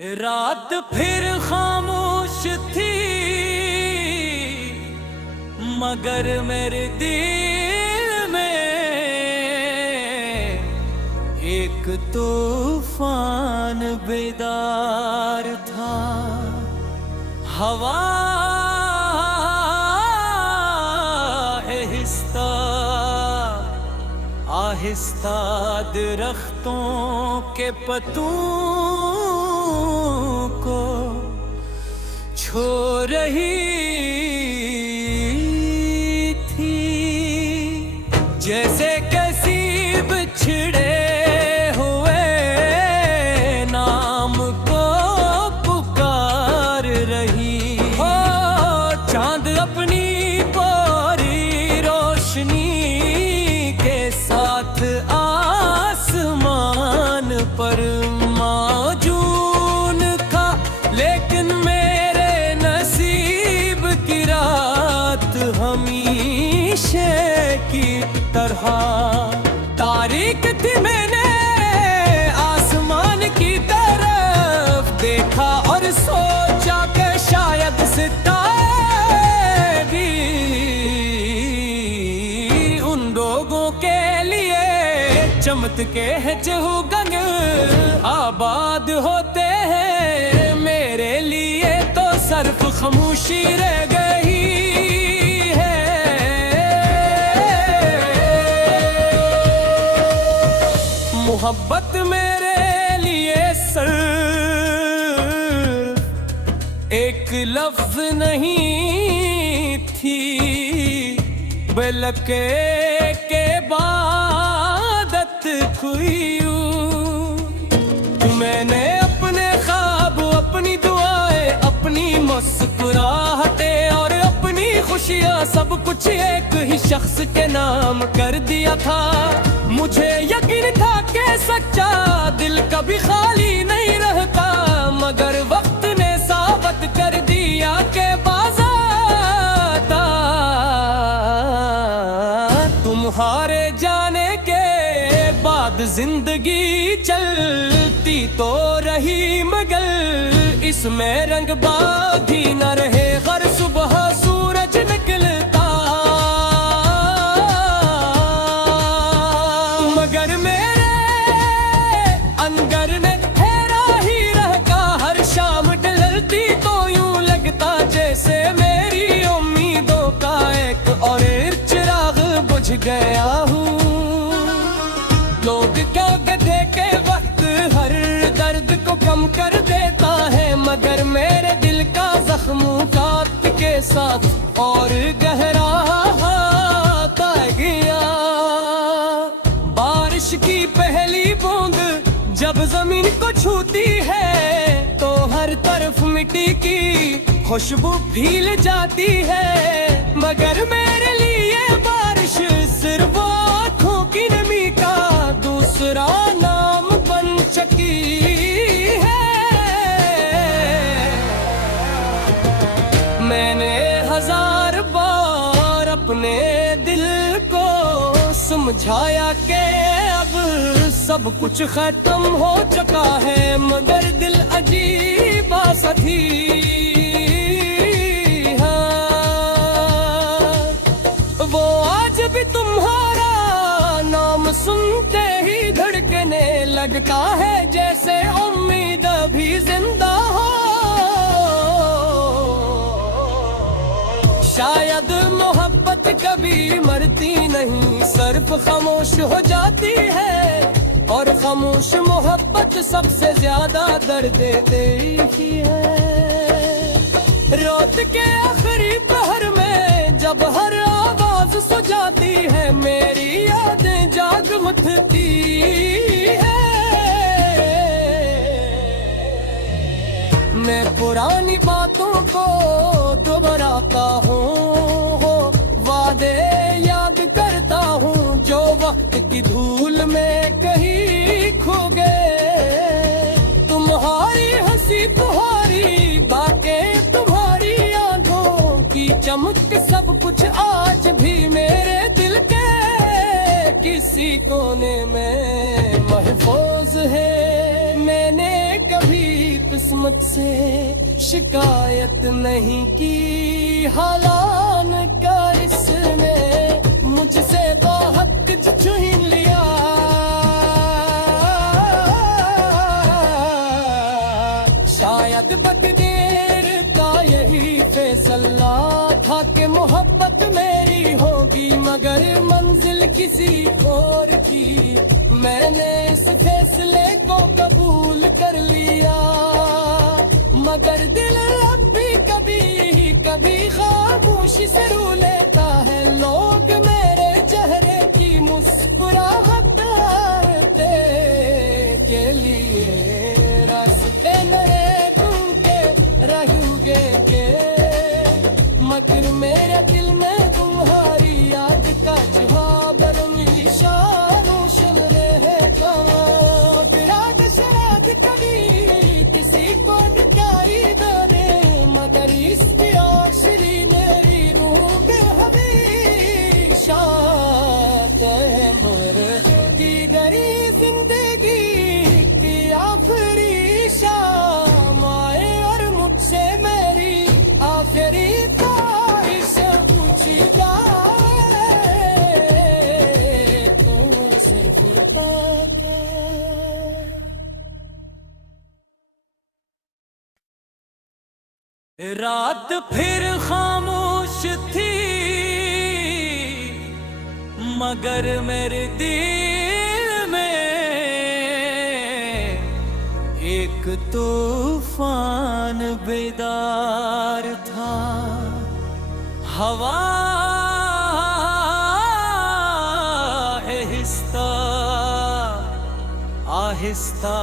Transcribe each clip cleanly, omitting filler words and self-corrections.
रात फिर खामोश थी मगर मेरे दिल में एक तूफान बेदार था। हवा आहिस्ता आहिस्ता दरख्तों के पत्तों को छू रही थी, जैसे किसी बिछड़े हुए नाम को पुकार रही हो। चांद अपनी पूरी रोशनी के साथ आसमान पर मौजूद था, लेकिन मेरे नसीब की रात हमेशा की तरह तारीख थी। मैंने आसमान की तरफ देखा और सोचा कि शायद सितारे भी उन लोगों के लिए चमत्के हैं जो गंग आबाद होते हैं। मेरे लिए तो सिर्फ खामोशी रह गई है। मोहब्बत मेरे लिए सिर्फ एक लफ्ज नहीं थी, बल्कि के इबादत हुई। मैंने अपने ख्वाब, अपनी दुआएं, अपनी मुस्कुराहटें और अपनी खुशियां सब कुछ एक ही शख्स के नाम कर दिया था। मुझे यकीन था कि सच्चा दिल कभी खाली नहीं रहता, मगर वक्त ने साबित कर दिया कि बाज़ाता तुम्हारे जाने के बाद जिंदगी चलती तो रही, मगर इसमें रंग बाधी न रहे। हर सुबह सूरज निकलता मगर मेरे अंदर ने ठहरा ही रहता। हर शाम ढलती तो यूं लगता जैसे मेरी उम्मीदों का एक और चिराग बुझ गया हूँ। लोग कहते के वक्त हर दर्द को कम कर देता है, मगर मेरे दिल का जख्म काट के साथ और गहरा होता गया। बारिश की पहली बूंद जब जमीन को छूती है तो हर तरफ मिट्टी की खुशबू फैल जाती है, मगर मेरे लिए बारिश सिर्फ आँखों की नमी का दूसरा नाम बन चुकी है। मैंने हजार बार अपने दिल को समझाया कि अब सब कुछ खत्म हो चुका है, मगर दिल अजीब सा थी। वो आज भी तुम्हारा नाम सुनते ही धड़कने लगता है, जैसे उम्मीद भी जिंदा हो। शायद मोहब्बत कभी मरती नहीं, सिर्फ खामोश हो जाती है, और खामोश मोहब्बत सबसे ज्यादा दर्द देती ही है। रात के आखिरी पहर में जब हर आवाज सो जाती है, मेरी यादें जाग उठती है। मैं पुरानी बातों को दोहराता हूँ, वादे याद करता हूँ जो वक्त की धूल में कहीं खो गए। तुम्हारी हंसी, तुम्हारी बातें, तुम्हारी आंखों की चमक, सब कुछ आज भी मेरे दिल के किसी कोने में महफूज है। मैंने कभी किस्मत से शिकायत नहीं की, हालान का इसने मुझसे हक छीन लिया। शायद तकदीर का यही फैसला था कि मोहब्बत मेरी होगी, मगर मंजिल किसी और की। मैंने इस फैसले को कबूल कर लिया, मगर दिल अब भी कभी खामोशी से रू लेता है। लोग मेरे चेहरे की मुस्कुराहट के लिए रास्ते नए ढूंढते रहेंगे के, मगर मेरे दिल में तुम्हारी याद का जवाब इशारों सुन रहेगा। शायद कभी किसी को दिखाई दे, मगर इसकी आखिरी मेरी रूह में हमेशा तैमूर की दरी जिंदगी की आखिरी शाम आए और मुझसे मेरी आखिरी ख्वाहिश पूछी जाए तो सिर्फ रात फिर खामोश थी, मगर मेरे दिल में एक तूफान बेदार था। हवा आहिस्ता आहिस्ता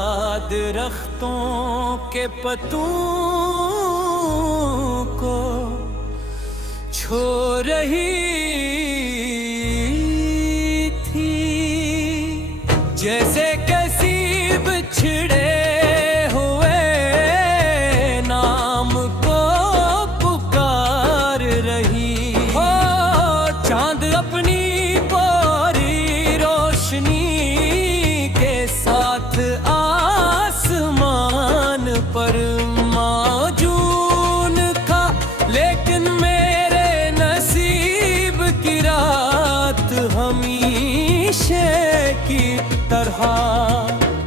दरख्तों के पत्तों को छू रही थी, जैसे किसी बिछड़े हुए नाम को पुकार रही हो। चांद अपनी पूरी रोशनी के साथ आसमान पर मौजूद था, लेकिन मेरे नसीब की रात हमेशा की तरह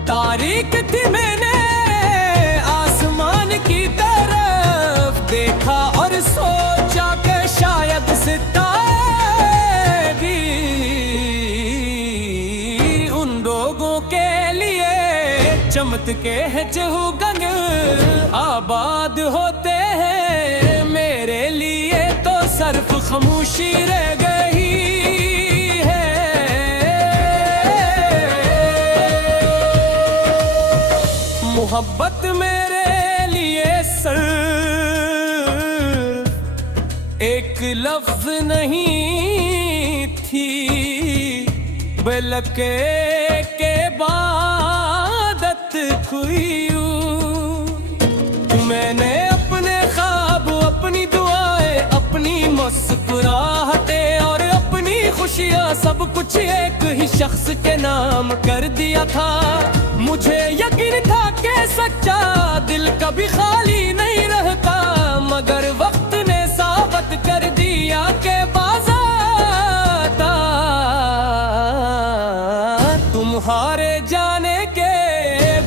तारीख थी। मैंने आसमान की तरफ देखा और सोचा कि शायद सितारे भी उन लोगों के लिए चमत्के हैं जो गंग आबाद होते हैं। मेरे लिए तो सिर्फ खामोशी रह गई है। मोहब्बत मेरे लिए सिर्फ एक लफ्ज नहीं थी, बल्कि के इबादत हुई। मैंने अपने ख्वाब, अपनी दुआएं, अपनी मुस्कुराहटें और अपनी खुशियां सब कुछ एक ही शख्स के नाम कर दिया था। मुझे यकीन था कि सच्चा दिल कभी खाली नहीं रहता, मगर वक्त ने साबित कर दिया कि बाज़ाता तुम्हारे जाने के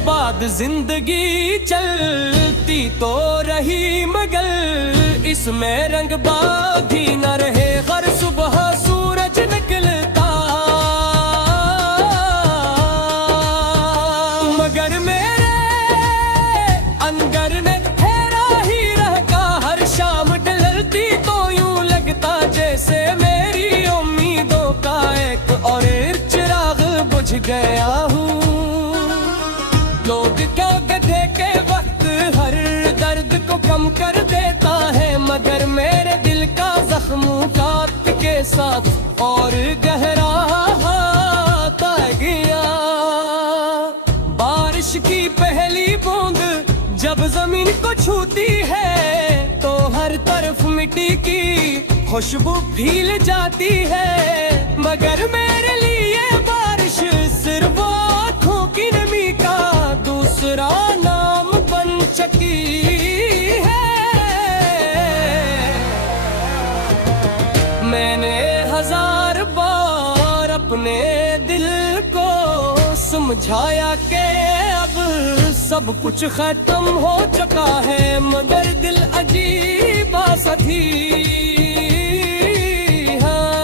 बाद जिंदगी चलती तो रही, मगर इसमें रंग बाधी न रहे। हर सुबह सूरज निकलता, मगर मेरे अंदर ने ठहरा ही रहता। हर शाम ढलती तो यूं लगता जैसे मेरी उम्मीदों का एक और चिराग बुझ गया हूँ। लोग क्या गधे के वक्त हर दर्द को कम कर देता है, मगर मेरे दिल का जख्म काट के साथ और गहरा होता गया। बारिश की पहली बूंद जब जमीन को छूती है तो हर तरफ मिट्टी की खुशबू फैल जाती है, मगर मेरे लिए बारिश सिर्फ आँखों की नमी का दूसरा नाम बन चुकी मैंने 1000 बार अपने दिल को समझाया कि अब सब कुछ खत्म हो चुका है, मगर दिल अजीब सा थी। हाँ,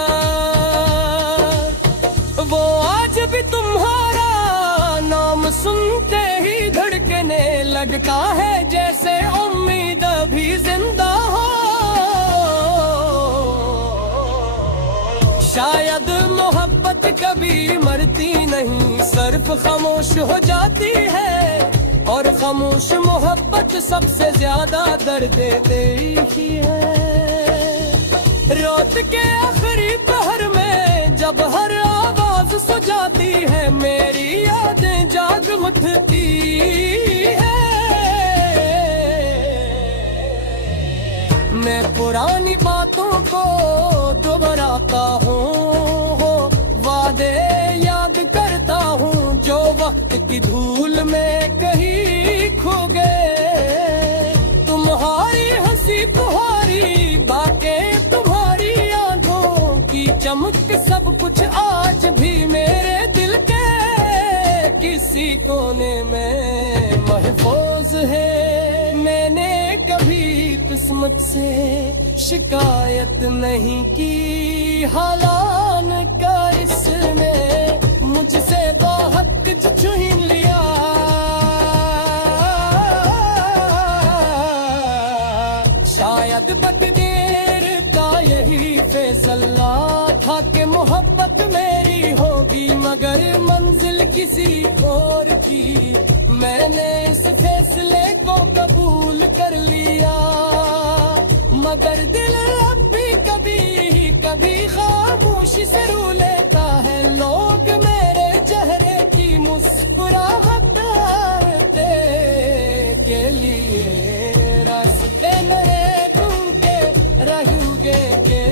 वो आज भी तुम्हारा नाम सुनते ही धड़कने लगता है, जैसे उम्मीद भी जिंदा हो। शायद मोहब्बत कभी मरती नहीं, सिर्फ खामोश हो जाती है, और खामोश मोहब्बत सबसे ज्यादा दर्द देती है। रात के आखिरी पहर में जब हर आवाज सो जाती है, मेरी यादें जाग उठती है। मैं पुरानी बातों को दोहराता हूँ, वादे याद करता हूँ जो वक्त की धूल में कहीं खो गए। तुम्हारी हंसी तुम्हारी बातें तुम्हारी आंखों की चमक, सब कुछ आज भी मेरे दिल के किसी कोने में महफूज है। मैंने कभी किस्मत से शिकायत नहीं की, हालान का इसने मुझसे बहुत छीन लिया। शायद बददेर का यही फैसला था कि मोहब्बत मेरी होगी, मगर मंजिल किसी और की। मैंने इस फैसले को कबूल कर लिया, मगर दिल अब भी कभी कभी खामोशी से रू लेता है। लोग मेरे चेहरे की मुस्कुराहट के लिए रास्ते नए ढूंढते रहेंगे के,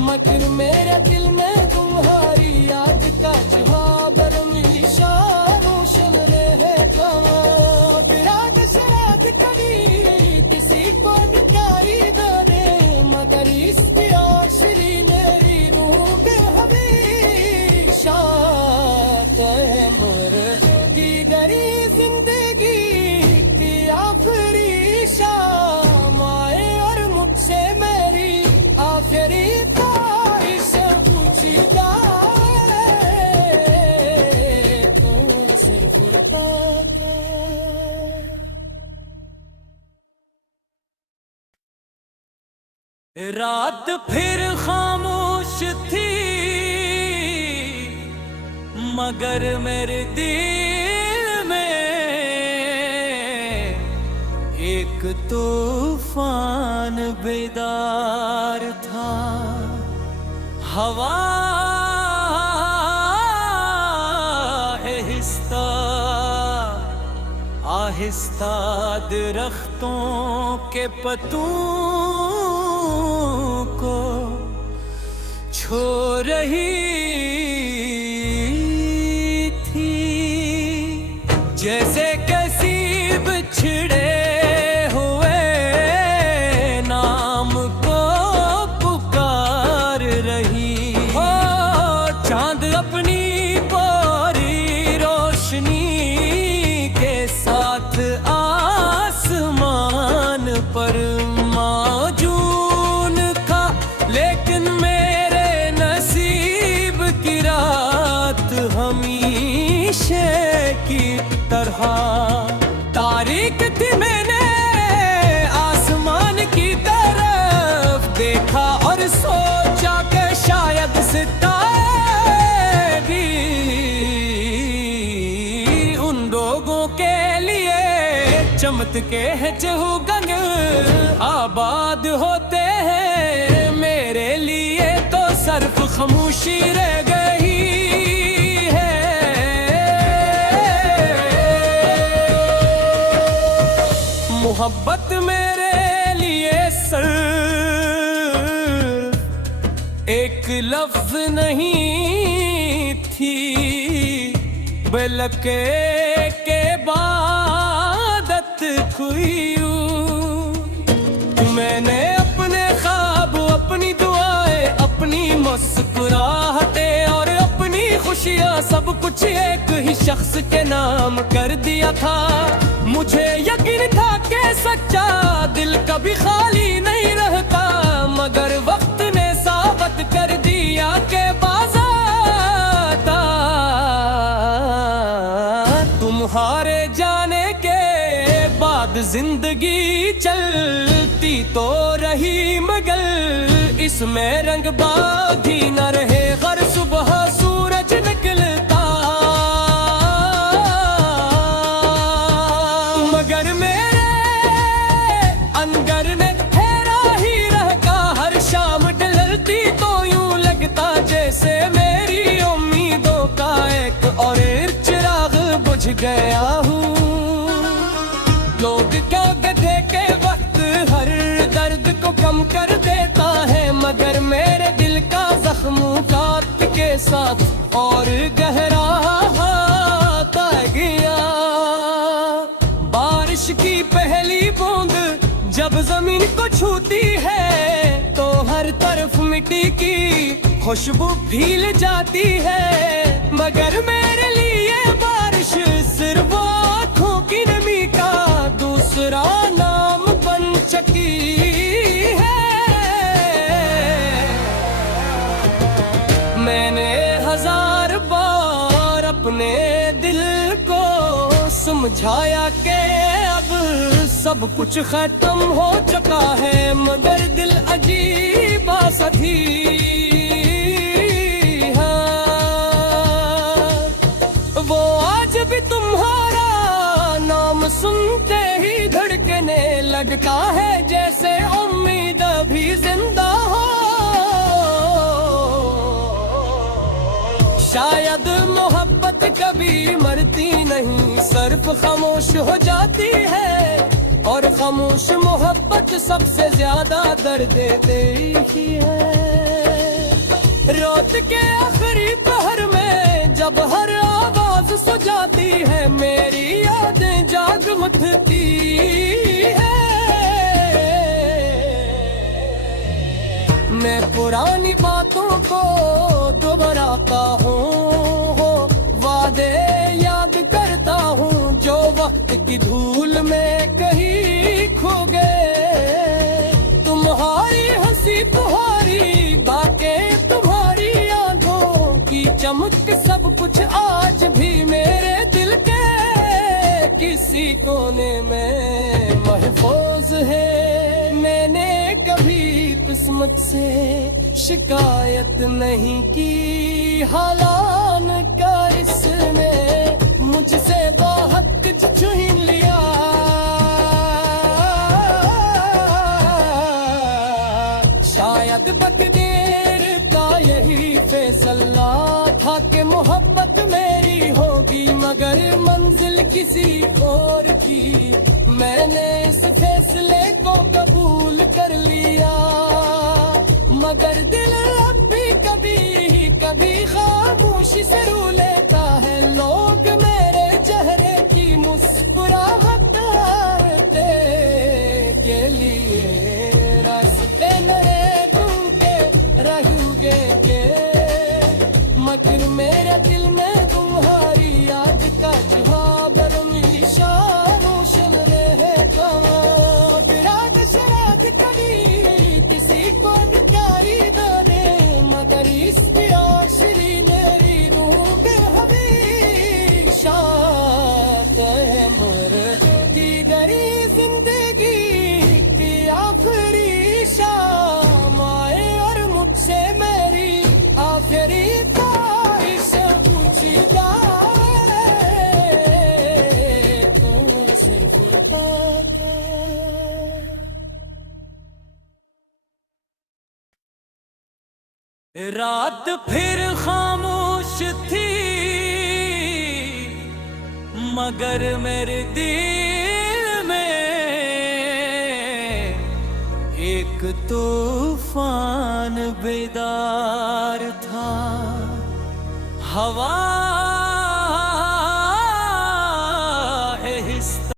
मगर मेरे दिल में तुम्हारी याद का जवाब इशारों सुन रहेगा। राग शराग कभी किसी को निकाई दे, मगर इस आशरी मेरी रूह में हमेशा तैमूर की दरी जिंदगी की आखिरी शाम आए, और मुझसे मेरी आखिरी ख्वाहिश पूछी जाए तो सिर्फ रात फिर खामोश थी, मगर मेरे दिल में एक तूफान बेदार था। हवा आहिस्ता आहिस्ता दरख्तों के पत्तों को छू रही थी, जैसे किसी बिछड़े हुए नाम को पुकार रही हो। चांद अपनी पूरी रोशनी के साथ आसमान पर मौजूद था, लेकिन मेरे नसीब की रात हमेशा की तरह तारीख थी। मैंने आसमान की तरफ देखा और सोचा कि शायद सितारे भी उन लोगों के लिए चमत्के हैं जो गंग आबाद होते हैं। मेरे लिए तो सिर्फ खामोशी रह गई है। मोहब्बत मेरे लिए सिर्फ एक लफ्ज नहीं थी, बल्कि के इबादत हुई यूं। मैंने अपने ख्वाब, अपनी दुआएं, अपनी मुस्कुराहटें और अपनी खुशियाँ सब कुछ एक ही शख्स के नाम कर दिया था। मुझे यकीन था कि सच्चा दिल कभी खाली नहीं रहता, मगर वक्त ने साबित कर दिया कि बाज़ाता। तुम्हारे जाने के बाद जिंदगी चलती तो रही, मगर इसमें रंग बागी न रहे। हर सुबह सूरज निकलता, मगर मेरे अंदर ने ठहरा ही रहता। हर शाम ढलती तो यूं लगता जैसे मेरी उम्मीदों का एक और चिराग बुझ गया हूँ। लोग कहते के वक्त हर दर्द को कम कर देता है, मगर मेरे दिल का जख्म काट के साथ और गहरा होता गया। बारिश की पहली बूंद जब जमीन को छूती है तो हर तरफ मिट्टी की खुशबू फैल जाती है, मगर मेरे लिए बारिश सिर्फ आँखों की नमी का दूसरा नाम बन चुकी है। मैंने हजार बार अपने दिल को समझाया कि अब सब कुछ खत्म हो चुका है, मगर दिल अजीब सा थी। वो आज भी तुम्हारा नाम सुनते ही धड़कने लगता है, जैसे उम्मीद भी जिंदा हो। शायद मोहब्बत कभी मरती नहीं, सिर्फ खामोश हो जाती है, और खामोश मोहब्बत सबसे ज्यादा दर्द देती है। रात के आखिरी पहर में जब हर आवाज सो जाती है, मेरी यादें जाग उठती है। मैं पुरानी बातों को दोहराता हूँ, वादे याद करता हूँ जो वक्त की धूल में कहीं खो गए। तुम्हारी हंसी, तुम्हारी बातें, तुम्हारी आंखों की चमक, सब कुछ आज भी मेरे दिल के किसी कोने में महफूज है। मैंने कभी किस्मत से शिकायत नहीं की, हालान का इसने मुझसे बहुत छीन लिया। शायद बकदेर का यही फैसला था कि मोहब्बत मेरी होगी, मगर मंजिल किसी और की। मैंने इस फैसले को कबूल कर लिया, मगर दिल अब भी कभी कभी खामोशी से रू लेता है। लोग मेरे चेहरे की मुस्कुराहट के लिए रास्ते मेरे ढूंढते रहेंगे के, मगर मेरे दिल में तुम्हारी याद का जवाब हमेशा रोशन रहेगा। रात शराब कभी किसी को निकाई दे, मगर इस आशरी मेरी रूह में हमेशा तहमर की दरी जिंदगी की आखिरी शाम आए और मुझसे मेरी आखिरी ख्वाहिश पूछी जाए तो सिर्फ पता। रात फिर खामोश थी, मगर मेरे दिल में एक तूफान बेदार था। हवा